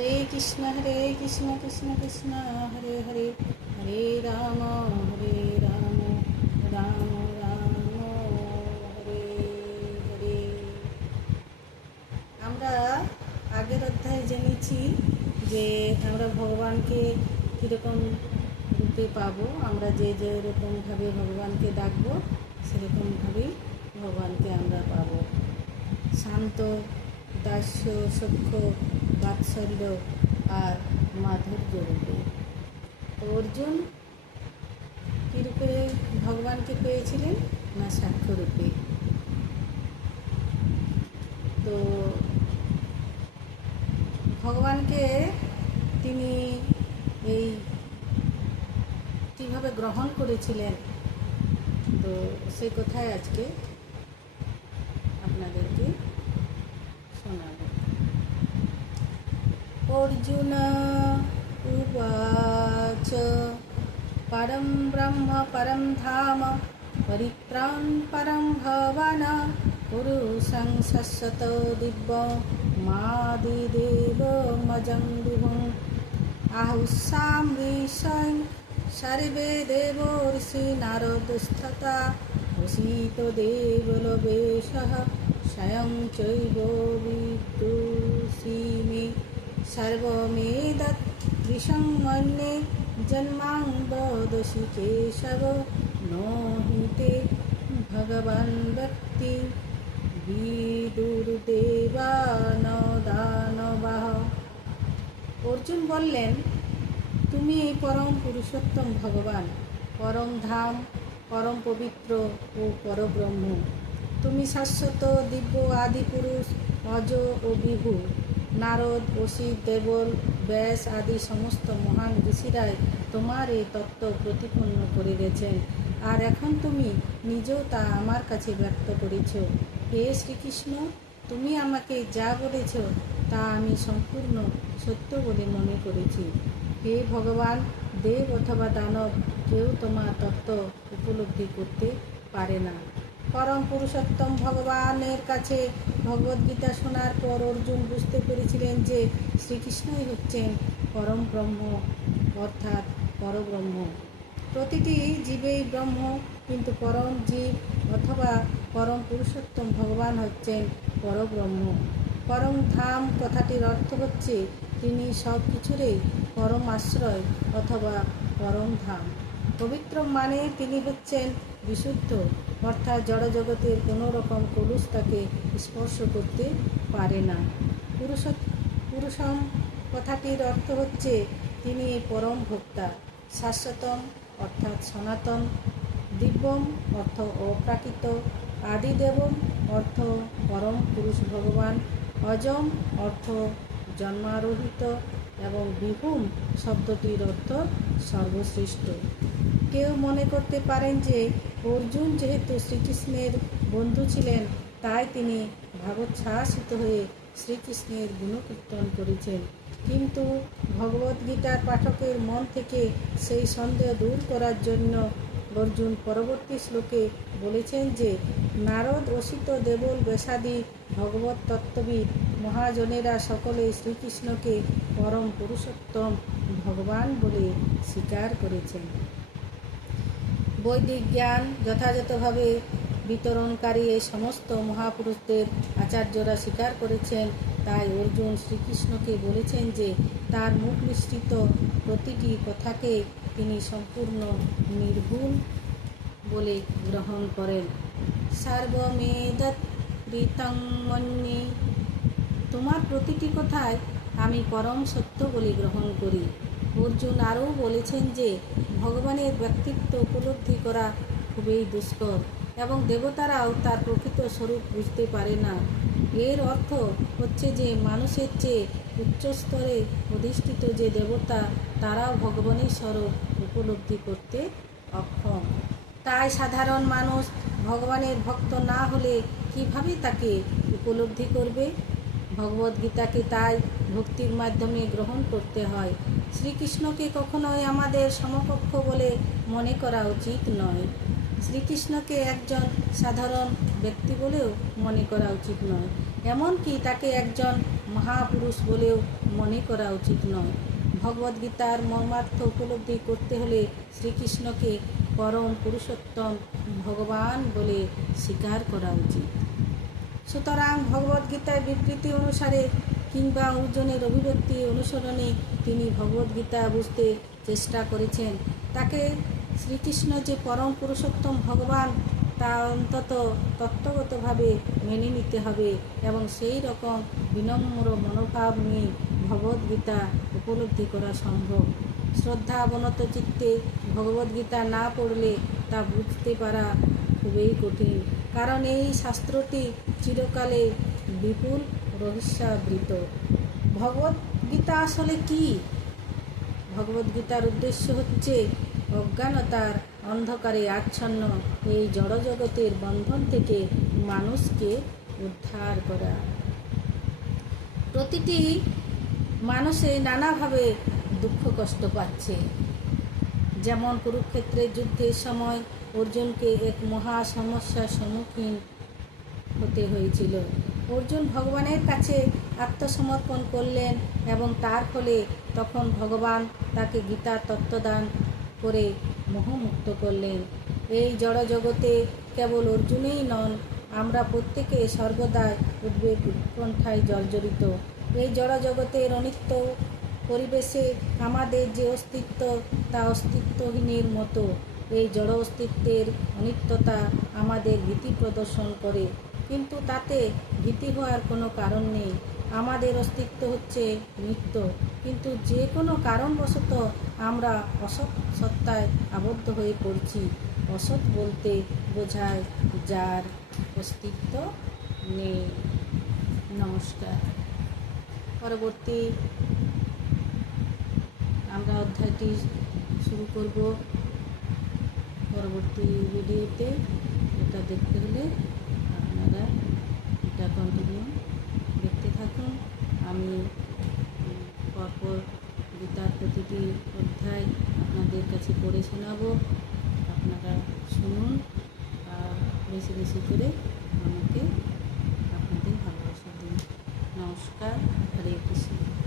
हरे कृष्ण कृष्ण कृष्ण हरे हरे हरे राम राम राम हरे हरे। আমরা আগের অধ্যায়ে জেনেছি যে আমরা ভগবানকে কীরকম রূপে পাবো। আমরা যে যেরকমভাবে ভগবানকে ডাকবো সেরকমভাবেই ভগবানকে আমরা পাবো। শান্ত, দাস্য, সখ্য, বাৎসল্য আর মাধুর্য রূপে। তো অর্জুন কী রূপে ভগবানকে পেয়েছিলেন? না, সাক্ষ্য রূপে। তো ভগবানকে তিনি এই কীভাবে গ্রহণ করেছিলেন, তো সেই কথাই আজকে আপনাদেরকে শোনাব। অর্জুন উবাচ পরম ব্রহ্ম পরম ধাম পরিত্রাণ পরম ভবন পুরুষং শাশ্বত দিব্যমাদিদেবমজং বিভুং আহুঃসাম ঋষং সর্বে দেবো ঋষি নারদস্তথা উষিত দেবলোবেশঃ স্বয়ং চৈব বিদুষীমে সর্বমেতৎ ঋষং মন্যে জন্মাং বদসি কেশব নো হি তে ভগবান ব্যক্তি বিদুর্দেবান দানবাহ। অর্জুন বললেন, তুমি এই পরম পুরুষোত্তম ভগবান, পরম ধাম, পরম পবিত্র ও পরব্রহ্ম। তুমি শাশ্বত, দিব্য, আদি পুরুষ, অজ ও বিভু। নারদ, অসিত, দেবল, ব্যাস আদি সমস্ত মহান ঋষিরাই তোমার এই তত্ত্ব প্রতিপন্ন করে গেছেন, আর এখন তুমি নিজেও তা আমার কাছে ব্যক্ত করেছ। হে শ্রীকৃষ্ণ, তুমি আমাকে যা বলেছ তা আমি সম্পূর্ণ সত্য বলে মনে করেছি। হে ভগবান, দেব অথবা দানব কেউ তোমার তত্ত্ব উপলব্ধি করতে পারে না। পরম পুরুষোত্তম ভগবানের কাছে ভগবদ্গীতা শোনার পর অর্জুন বুঝতে পেরেছিলেন যে শ্রীকৃষ্ণই হচ্ছেন পরম ব্রহ্ম, অর্থাৎ পরব্রহ্ম। প্রতিটি জীবেই ব্রহ্ম, কিন্তু পরম জীব অথবা পরম পুরুষোত্তম ভগবান হচ্ছেন পরব্রহ্ম। পরম ধাম কথাটির অর্থ হচ্ছে তিনি সব কিছুরই পরম আশ্রয় অথবা পরম ধাম। পবিত্র মানে তিনি হচ্ছেন বিশুদ্ধ, অর্থাৎ জড়জগতের কোনো রকম কলুষ তাকে স্পর্শ করতে পারে না। পুরুষম কথাটির অর্থ হচ্ছে তিনি পরম ভোক্তা। শাশ্বতম অর্থাৎ সনাতন, দিব্যম অর্থ অপ্রাকৃত, আদিদেবম অর্থ পরম পুরুষ ভগবান, অজম অর্থ জন্মারোহিত এবং বিভুম শব্দটির অর্থ সর্বশ্রেষ্ঠ। কেউ মনে করতে পারেন যে অর্জুন যেহেতু শ্রীকৃষ্ণের বন্ধু ছিলেন, তাই তিনি ভাবোচ্ছ্বাসিত হয়ে শ্রীকৃষ্ণের গুণকীর্তন করেছেন। কিন্তু ভগবদ্গীতার পাঠকের মন থেকে সেই সন্দেহ দূর করার জন্য অর্জুন পরবর্তী শ্লোকে বলেছেন যে নারদ, অসিত, দেবল, ব্যাসাদি ভগবত তত্ত্ববিদ মহাজনেরা সকলে শ্রীকৃষ্ণকে পরম পুরুষোত্তম ভগবান বলে স্বীকার করেছেন। বৈদিক জ্ঞান যথাযথভাবে বিতরণকারী এই সমস্ত মহাপুরুষদের আচার্যরা স্বীকার করেছেন। তাই অর্জুন শ্রীকৃষ্ণকে বলেছেন যে তার মুখ নিঃসৃত প্রতিটি কথাকে তিনি সম্পূর্ণ নির্ভুল বলে গ্রহণ করেন। সর্বমেতৎ ঋতং মন্যে, তোমার প্রতিটি কথায় আমি পরম সত্য বলে গ্রহণ করি। অর্জুন আরও বলেছেন যে ভগবানের ব্যক্তিত্ব উপলব্ধি করা খুবই দুষ্কর এবং দেবতারাও তার প্রকৃত স্বরূপ বুঝতে পারে না। এর অর্থ হচ্ছে যে মানুষের চেয়ে উচ্চ স্তরে অধিষ্ঠিত যে দেবতা, তারাও ভগবানের স্বরূপ উপলব্ধি করতে অক্ষম। তাই সাধারণ মানুষ ভগবানের ভক্ত না হলে কিভাবে তাকে উপলব্ধি করবে? ভগবদ্গীতাকে তাই ভক্তির মাধ্যমে গ্রহণ করতে হয়। শ্রীকৃষ্ণকে কখনোই আমাদের সমকক্ষ বলে মনে করা উচিত নয়। শ্রীকৃষ্ণকে একজন সাধারণ ব্যক্তি বলেও মনে করা উচিত নয়, এমনকি তাকে একজন মহাপুরুষ বলেও মনে করা উচিত নয়। ভগবদ্গীতার মর্মার্থ উপলব্ধি করতে হলে শ্রীকৃষ্ণকে পরম পুরুষোত্তম ভগবান বলে স্বীকার করা উচিত। সুতরাং ভগবদ্গীতার বিবৃতি অনুসারে কিংবা অর্জুনের অভিব্যক্তি অনুসরণে তিনি ভগবদ্গীতা বুঝতে চেষ্টা করেছেন। তাকে শ্রীকৃষ্ণ যে পরম পুরুষোত্তম ভগবান তা অন্তত তত্ত্বগতভাবে মেনে নিতে হবে এবং সেই রকম বিনম্র মনোভাব নিয়ে ভগবদ্গীতা উপলব্ধি করা সম্ভব। শ্রদ্ধা অবনত চিত্তে ভগবদ্গীতা না পড়লে তা বুঝতে পারা খুবই কঠিন, কারণ এই শাস্ত্রটি চিরকালে বিপুল রহস্যাবৃত। ভগবদ্গীতা আসলে কি? ভগবদ্গীতার উদ্দেশ্য হচ্ছে অজ্ঞানতার অন্ধকারে আচ্ছন্ন এই জড়জগতের বন্ধন থেকে মানুষকে উদ্ধার করা। প্রতিটি মানুষে নানাভাবে দুঃখ কষ্ট পাচ্ছে। যেমন কুরুক্ষেত্রের যুদ্ধের সময় অর্জুনকে এক মহা সমস্যার সম্মুখীন হতে হয়েছিল। অর্জুন ভগবানের কাছে আত্মসমর্পণ করলেন এবং তার ফলে তখন ভগবান তাকে গীতা তত্ত্বদান করে মোহমুক্ত করলেন। এই জড়জগতে কেবল অর্জুনই নন, আমরা প্রত্যেকে সর্বদাই উদ্বেগ উৎকণ্ঠায় জর্জরিত। এই জড়জগতের অনিত্য পরিবেশে আমাদের যে অস্তিত্ব তা অস্তিত্বহীনের মতো। এই জড় অস্তিত্বের অনিত্যতা আমাদের ভীতি প্রদর্শন করে, কিন্তু তাতে ভীতি হওয়ার কোনো কারণ নেই। আমাদের অস্তিত্ব হচ্ছে নিত্য, কিন্তু যে কোনো কারণবশত আমরা অসৎ সত্তায় আবদ্ধ হয়ে পড়ছি। অসৎ বলতে বোঝায় যার অস্তিত্ব নেই। নমস্কার। পরবর্তী আমরা অধ্যায়টি শুরু করব পরবর্তী ভিডিওতে। এটা দেখতে হলে আপনারা এটা কন্টিনিউ দেখতে থাকুন। আমি পরপর গীতার প্রতিটি অধ্যায় আপনাদের কাছে পড়ে শোনাবো, আপনারা শুনুন আর বেশি বেশি করে আমাকে আপনাদের ভালোবাসা দিন। নমস্কার। হরে কৃষ্ণ।